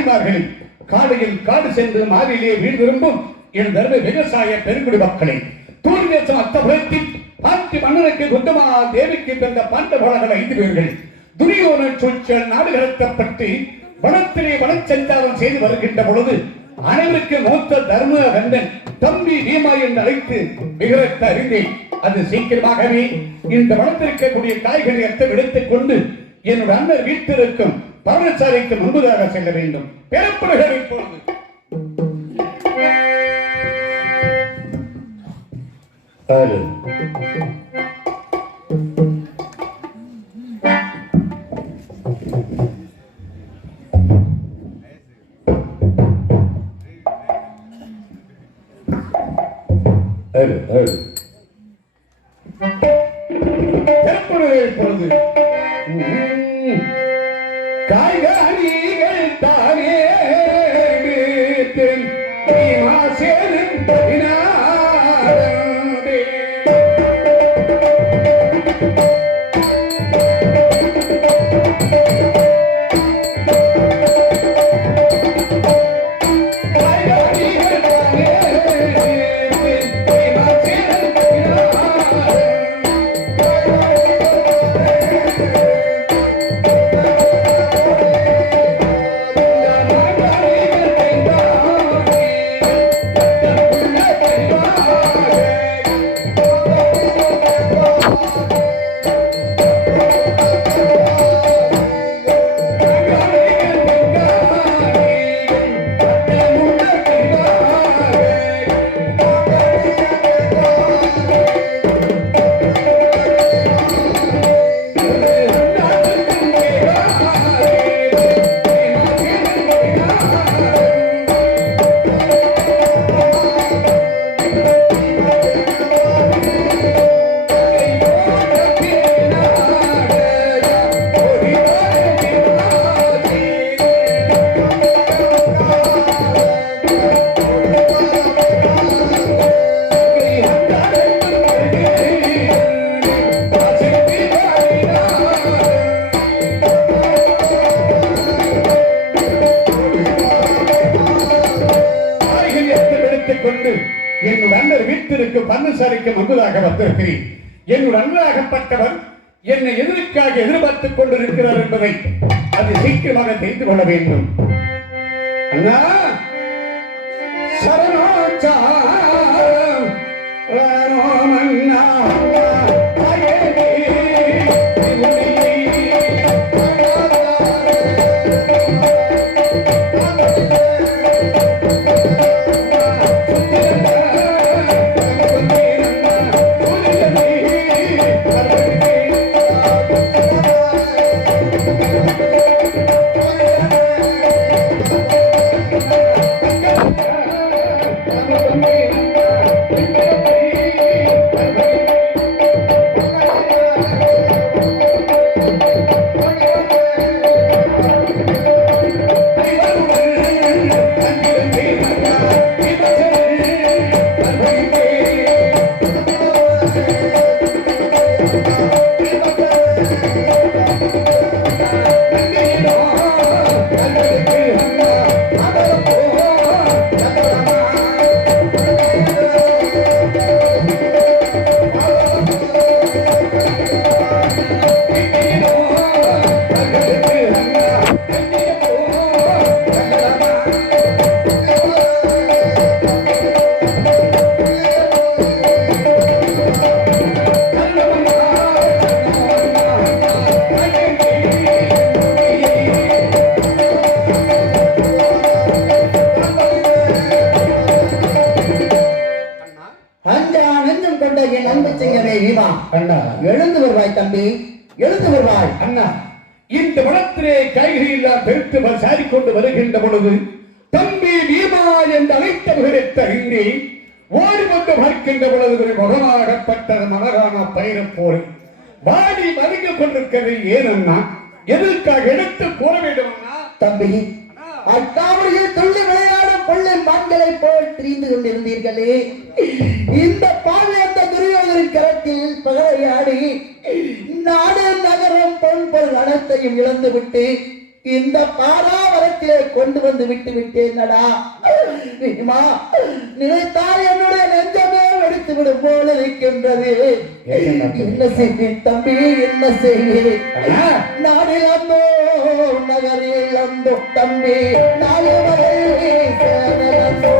தாய்மார்களே, காலையில் காடு சென்று மாவிலே வீடு விரும்பும் என் தர்ம விவசாய பெருங்குடி மக்களே, தூர்தேசம் அத்தபுரத்தில் பாண்டி மன்னனுக்கு குந்தமா தேவிக்கு பிறந்த பாண்டவர்கள் 5 பேர்கள் துரியோன சூழ்ச்சியால் நாடு கடத்தப்பட்டு வனத்திலே வனச்சஞ்சாரம் செய்து வருகின்ற பொழுது அனைவருக்கு மூத்த தர்ம கந்தன் தம்பி பீமா என்று அழைத்து விகரத்தை அறிந்தேன். அது சீக்கிரமாகவே இந்த வனத்திற்கக்கூடிய காய்கறி அர்த்தம் எடுத்துக் கொண்டு என்னுடைய அண்ணர் வீட்டிற்கும் பரணசாலைக்கு முன்பதாக செல்ல வேண்டும். பெறப்படுகிற இப்பொழுது பொழுது காய்கறிகள் தானே பன்னசாரிக்கு முன்பதாக வந்திருக்கிறேன். என்னுடைய அண்ணராகப்பட்டவர் என்னை எதற்காக எதிர்பார்த்துக் கொண்டிருக்கிறார் என்பதை அது சீக்கிரமாக தெரிந்து கொள்ள வேண்டும். அண்ணா சரணாச்சா எழுந்து வருவாய் தம்பி, எழுந்து வருவாய். அண்ணா, இந்த வனத்திலே காய்கறியில்லா பெருத்து சாரிக்கொண்டு வருகின்ற பொழுது தம்பி பீமா என்று அழைத்தவர்களை தகுந்தி ஓடி வந்து பார்க்கின்ற பொழுது முகமாகப்பட்ட மலரான பயிரை போல் வாடி மறுங்க கொண்டிருக்கிறது. ஏனன்னா எதற்காக எடுத்து கூற வேண்டும்? தம்பி, அக்காவலியில் துள்ளி விளையாடும் கொள்ளை மான்களை போல் திரிந்து கொண்டிருந்தீர்களே, இந்த பாவியத்த துரியோதனின் கரத்தில் பகலையாடி நாடு நகரம் பொன்பொருள் அனைத்தையும் இழந்துவிட்டு இந்த பாராவரட்சி இடத்திலே கொண்டு வந்து விட்டு விட்டேனடா. நினைத்தால் என்னுடைய நெஞ்சமே வெடித்து விடும் போல இருக்கின்றது. என்ன செய்வேன் தம்பி, என்ன செய்வேன்? நான் இழந்தோ நகரில் இழந்தோ தம்பி, நாளை வரை சேனலந்தோ.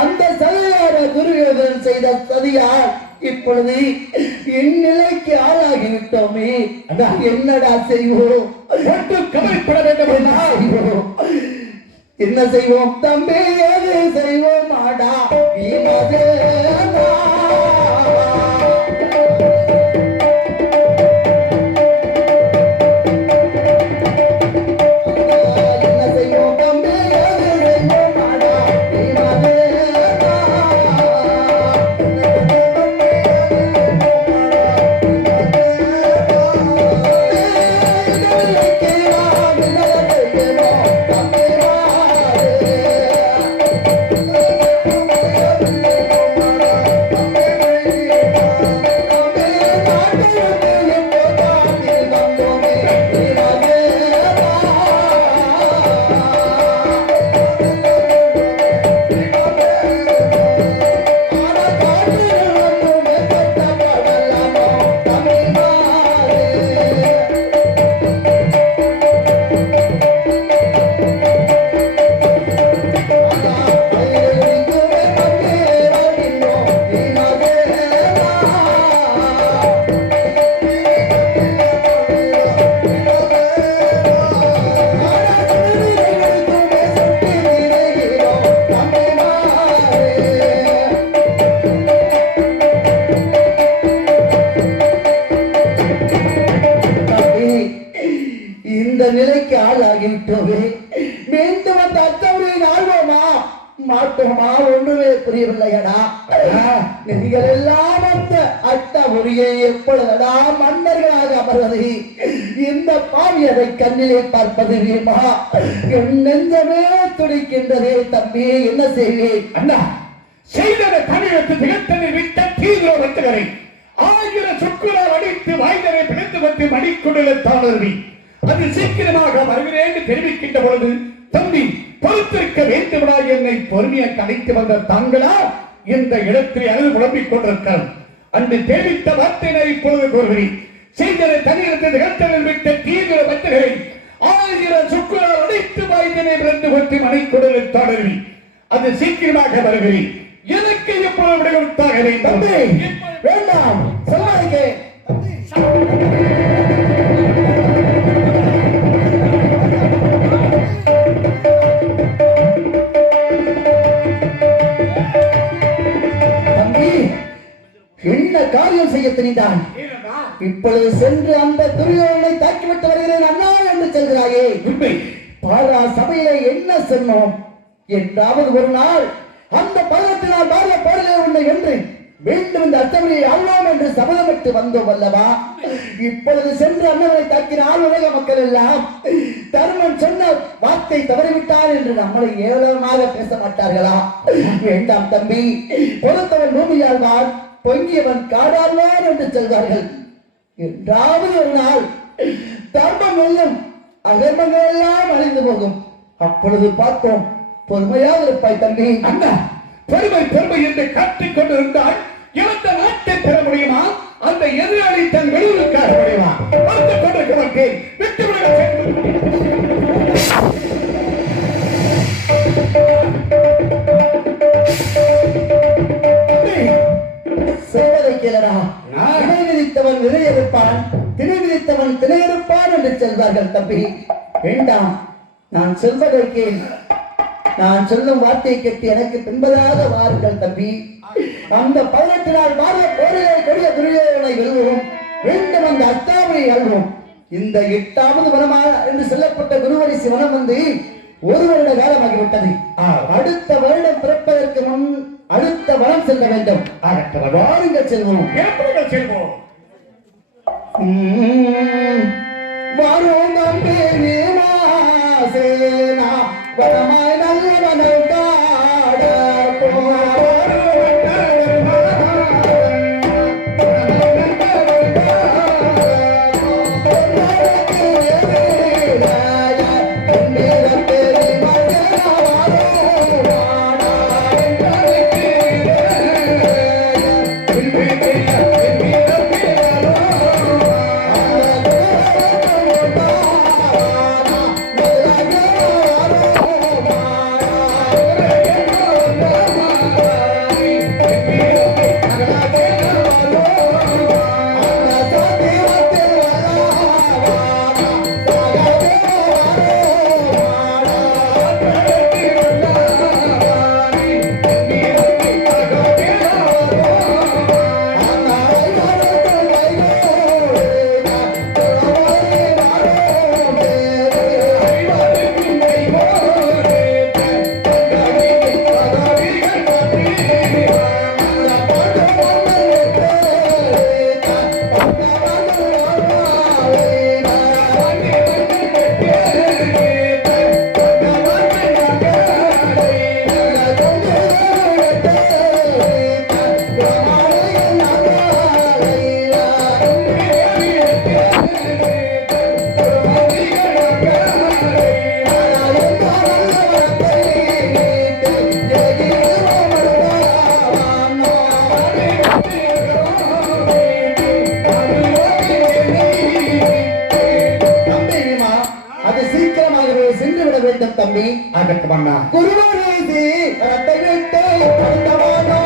அந்த சதியான துரியோதனன் செய்த சதியால் இப்பொழுது என் நிலைக்கு ஆளாகிவிட்டோமே. என்னடா செய்வோம்? கவலைப்பட வேண்டும். என்ன செய்வோம் தம்பி, எது செய்வோம்? ஆடா நிலைக்கு ஆளாகிவிட்டோமே. மீண்டும் அந்த அத்தமுறையின் ஆழ்வோமா மாட்டோமா ஒன்றுமே புரியவில்லையடா. நீங்கள் எல்லாம் அந்த அட்டமுறையை எப்பொழுதடா மன்னர்களாக அமர்வது? இந்த பாவியரை கண்ணிலே பார்ப்பது வீமா என் நெஞ்சமே துடிக்கின்றதே. தம்பி என்ன செய்வேன்? அண்ணா செய்ததை தமிழத்து திகத்தனை விட்ட தீவிர வந்தவரை 1000 சொற்களால் அடித்து வாய்தரை பிடித்து வந்து மணிக்குடல தாளர்வி அது சீக்கிரமாக வருகிறேன் தெரிவிக்கின்ற பொழுது, தம்பி பொறுத்திருக்க வேண்டுமடா, என்னை பொறுமையை கலைத்து வந்த தாங்களா இந்த இடத்தில் அழுது புலம்பிக் கொண்டிருக்கிறார். அன்று தெரிவித்த வார்த்தையை இப்பொழுது கூறுகிறேன். செய்ததை தனியிடத்தில் திகழ்த்தலில் விட்ட தீவிர வந்தவரை 1000 சொற்களால் அடித்து வாய்தரை பிடித்து வந்து மணிக்குடல தாளர்வி அது சீக்கிரமாக வருகிறேன். எனக்கு எப்பொழுது விடையெடுத்தாக வேண்டும்? வேண்டாம் சொல்லாதீங்க. தம்பி என்ன காரியம் செய்ய தெரிந்தான்? இப்பொழுது சென்று அந்த துரியோதனை தாக்கிவிட்டு வருகிறேன் அண்ணா என்று செல்கிறாயே. உண்மை பாரா சபையிலே என்ன சொன்னோம்? என்றாவது ஒரு நாள் அந்த பருவத்தினால் பாரத போரிலே உன்னை வென்று மீண்டும் இந்த அத்தவரையை அவ்வளோம் என்று சபதமிட்டு வந்தோம் அல்லவா? இப்பொழுது சென்று அண்ணவரை தாக்கினால் உலக மக்கள் எல்லாம் தருமன் சொன்ன வார்த்தை தவறிவிட்டார் என்று நம்மளை ஏளனமாக பேச மாட்டார்களா? வேண்டாம் தம்பி, பொறுத்தவன் பூமியாழ்வார், பொங்கியவன் காடாழ்வார் என்று சொல்வார்கள். என்றாவது ஒரு நாள் தர்மம் வெல்லும், அகர்மங்கள் எல்லாம் அழிந்து போகும். அப்பொழுது பார்ப்போம். பொறுமையாக இருப்பாய் தம்பி. அண்ணா, பெருமை பெருமை என்று காட்டிக் கொண்டிருந்தால் எந்த நாட்டை பெற முடியுமா? அந்த எதிராளி தன் வெளியூருக்காக முடியுமா? பார்த்துக் கொண்டிருக்கிறவனுக்கு விட்டுவிட சொல்வதை கேளடா. திணை விதித்தவன் விதையெடுப்பான், திணை விதித்தவன் திணையெடுப்பான் என்று சொல்வார்கள் தம்பி. வேண்டாம், நான் சொல்வதை கேள். நான் சொல்லும் வார்த்தையை கேட்டு எனக்கு பின்பதாக வாருங்கள் தம்பி. அந்த 18 நாள் பாரத போரிலே கொடிய துரியோதனை வெல்வோம், வேண்டும் அந்த அத்தாவை அல்வோம். இந்த 8வது வனமா என்று சொல்லப்பட்ட குருவரிசி வனம் வந்து 1 வருட காலமாகிவிட்டது. அடுத்த வருடம் பிறப்பதற்கு முன் அடுத்த வனம் செல்ல வேண்டும். வாருங்கள் செல்வோம். செல்வோம். வாரும் நம்பி சேனா வரமாய் நல்லவனம் காட தம்பி. அதற்கு பண்ணா குருவரேசி ரத்தை விட்டு படுத்தவானோ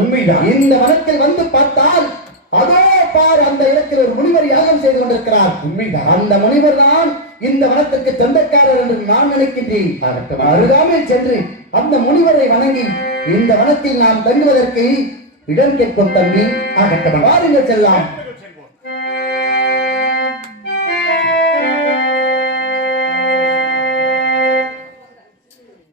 உண்மைதான். இந்த வனத்தில் வந்து பார்த்தால் அதோ பார், அந்த இடத்தில் ஒரு முனிவர் யாகம் செய்து கொண்டிருக்கிறார். உண்மைதான். அந்த முனிவர் தான் இந்த வனத்திற்கு சொந்தக்காரர் என்று நான் நினைக்கின்றேன். அருகாமையில் சென்று அந்த முனிவரை வணங்கி இந்த வனத்தில் நாம் தங்குவதற்கு இடம் கேட்போம் தம்பி. வாருங்கள் செல்லாம்.